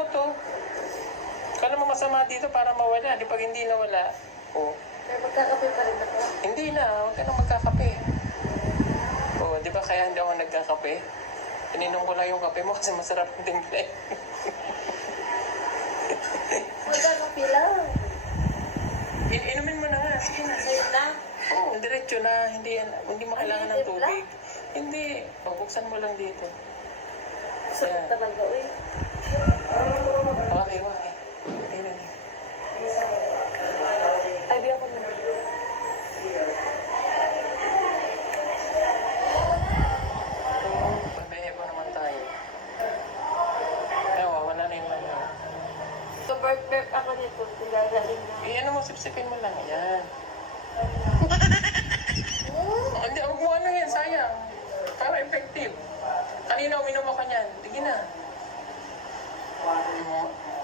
mo to. Kala mo masama dito para mawala. Di pag hindi nawala. Oh. Pero magkakape pa rin ako. Hindi na. Huwag ka nang magkakape. Oh, di ba kaya hindi ako nagkakape? Ininom ko lang yung kape mo kasi masarap ang tingnan. Magkakape lang. Inumin mo na nga. Sige na. Sa'yo na. Oo, diretso na. Hindi mo kailangan ng tubig. Hindi. Buksan mo lang dito. Sarap talaga, uy. Okay, okay. Ayun. Ay, di ako na. Pabehebo naman tayo. Ay, wala na yung ano. So, birth ako nito. Pinagaling na. Ano mo, sipsipin mo lang. Yan. Hindi, huwag mo ano yan, sayang. Para effective. Kanina uminom ako niyan. Sige na.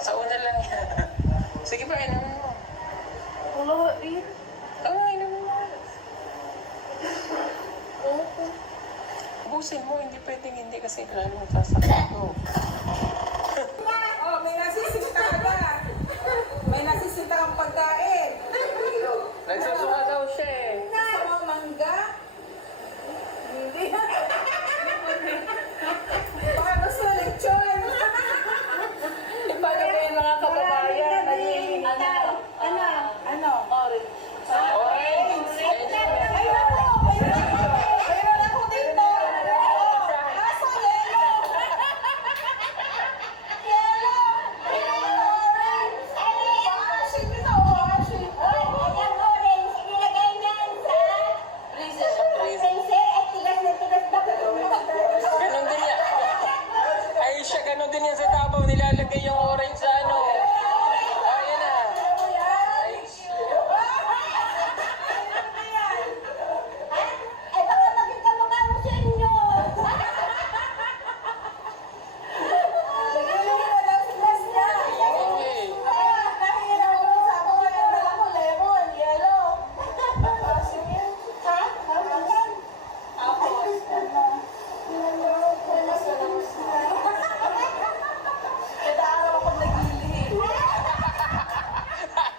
Sa una lang yan. Sige ba, inumin mo. Wala, eh. Oo, inumin mo. Oo. Ubusin mo, hindi pwedeng hindi kasi lalo sasakit ko. Oh, may nasisinta ka ba? May nasisinta kang pagkain. Nagsusuka daw siya eh. Sa mga mangga. Hindi. Baka gusto lechon. Paano ba yung mga kababayan? Ano? Orange. Orange. Ayun ako. Mayroon ako dito. Kaso yelo. Yelo. Orange. Washing ito. Washing. Ganon din yan. Ay siya, ganon din yan sa Davao. Nilalagay yung orange sa ano. Ayan na. Ay siya. Okay.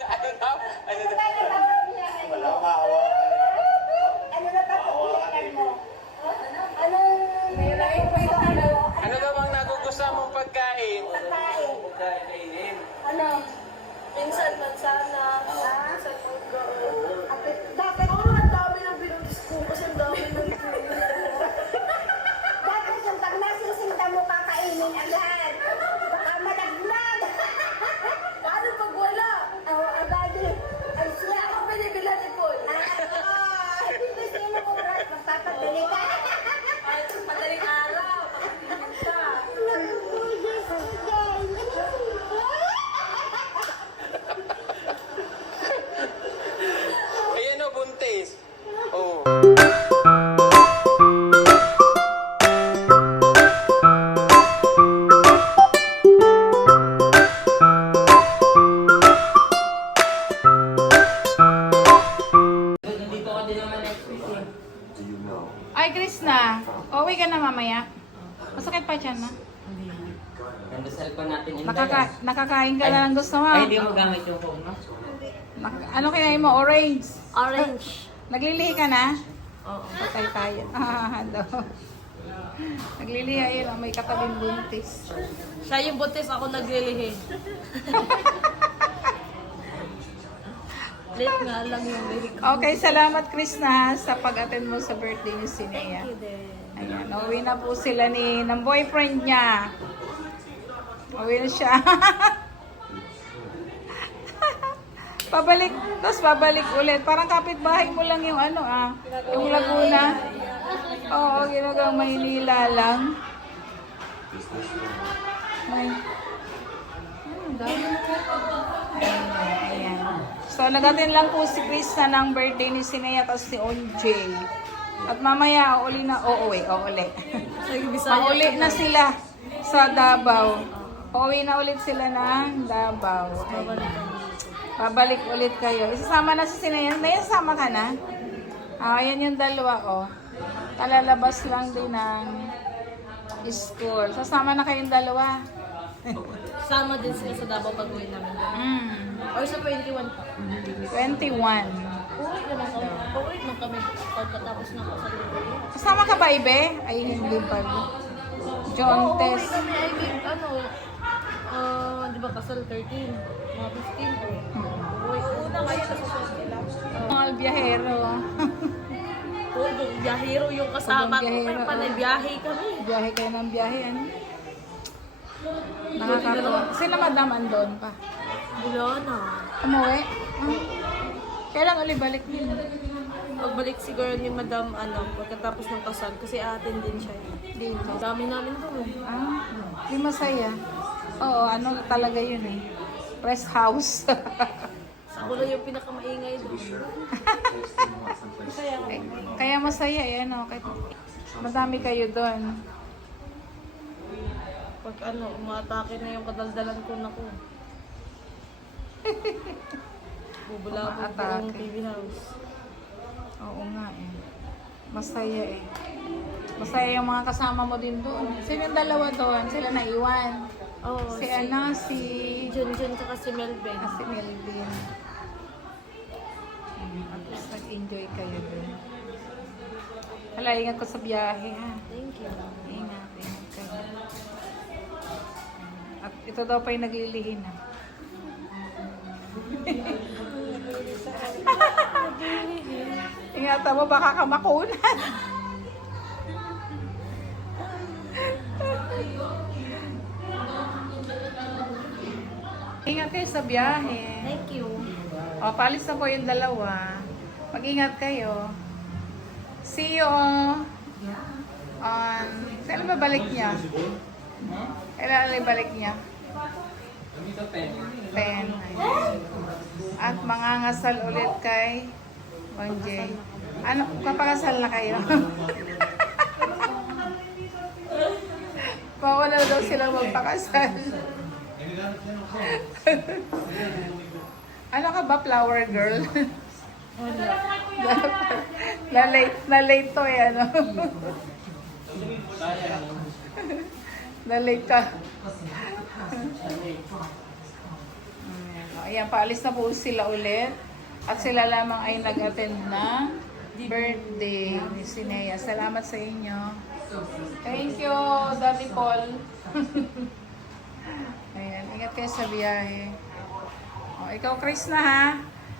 Ano daw? Ano daw? Ano daw ang nagugustuhan mong pagkain? Ano? Minsan mansana. Minsan mangga. Dapat Ang dami ng binubis ko kasi ang dami ng dapat yung pag nasisinta mo kakainin agad. Baka malaglag. Paano pag wala? Agad eh. Ay siya. Ako binibilan ni Paul. Hindi sino ko bro. Magpapabili ka. Ay, madaling araw. Pagkakinig ka. Ayan o, buntis. Oh. Ay, Krishna, uwi ka na mamaya. Masakit pa dyan na. Nandasal pa natin yung Nakakain ka na lang gusto mo. Ay, hindi mo gamit yung phone mo? Ano kaya mo? Orange. Orange. Naglilihi ka na? Oo. Patay tayo. Daw. Naglilihi ayun, may katabing buntis. Siya yung buntis, ako naglilihi. Late nga lang yung lihi ko. Okay, salamat Krishna sa pag-attend mo sa birthday ni Sinea. Ayan, uwi na po sila ng boyfriend niya. Uwi na siya. Pabalik, tapos babalik ulit. Parang kapitbahay mo lang yung yung Laguna. Oo, ginagawa Maynila lang. Ay. Ayan. So, nagatin lang po si Krishna ng birthday ni Sinea tapos ni Onjay. At mamaya, uli na, uuwi. Mauli na sila sa Davao. Uuwi na ulit sila ng Davao. Ayan. Babalik ulit kayo. Isasama na si Sinea. May isama ka na? Ayan yung dalawa, oh. Kalalabas lang din ng school. Sasama na kayong dalawa. Sama din sila sa Davao pag-uwi namin. Or sa 21 pa. 21. Uwi naman kami. Pauwi naman kami pagkatapos ng kasal. Kasama ka ba, Ibe? Ay, hindi pa. John Oo, uwi Tess. kami. I think, di ba kasal 13? Mga 15. Uwi. Una kayo sa sila. Mga biyahero. Oo, biyahero yung kasama ko. Biyahero, Pero panay biyahe kami. Biyahe kayo ng biyahe, ano? Nakakatawa. Sila madam andon pa. Wala na. Umuwi? Kailan uli balik din? Pagbalik siguro ni Madam, pagkatapos ng kasal, kasi atin din siya. Dito. Dami namin doon. Di masaya. Oo, ano talaga yun eh. Rest house. Ako lang yung pinakamaingay doon. Kaya masaya eh, ano. Kahit madami kayo doon. Pag umatake na yung kadaldalan ko na ko. Bubula po yung Umaatake. TV house. Oo nga eh. Masaya eh. Masaya yung mga kasama mo din doon. Sino yung dalawa doon? Sila naiwan. Oh, Si Junjun tsaka si Melvin. si Melvin. At least nag-enjoy kayo doon. Hala, ingat ko sa biyahe ha. Thank you. Ingat kayo. At ito daw pa yung naglilihin ha. Ingatan mo, baka ka makunan. Ingat kayo sa biyahe. Thank you. O, paalis na po yung dalawa. Mag-ingat kayo. See you on... Kailan ba balik niya? Kailan balik niya? 10. At mangangasal ulit kay Onjay. Ano, kapakasal na kayo? Bawal na daw sila magpakasal. Ano ka ba, flower girl? Na-late to eh, ano? Na-late ka. Ayan, paalis na po sila ulit. At sila lamang ay nag-attend ng birthday ni Sinea. Salamat sa inyo. Thank you, Daddy Paul. Ayan, ingat kayo sa biyahe. O, ikaw, Chris na ha.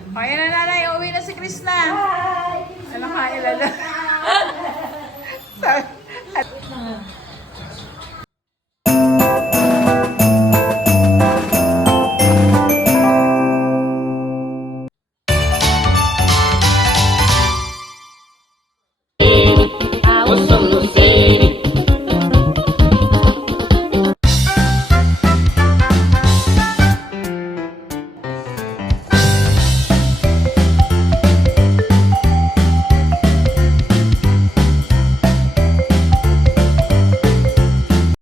O, ayan na nanay, uwi na si Chris na. Hi! Ano ka, ilala? Sabi,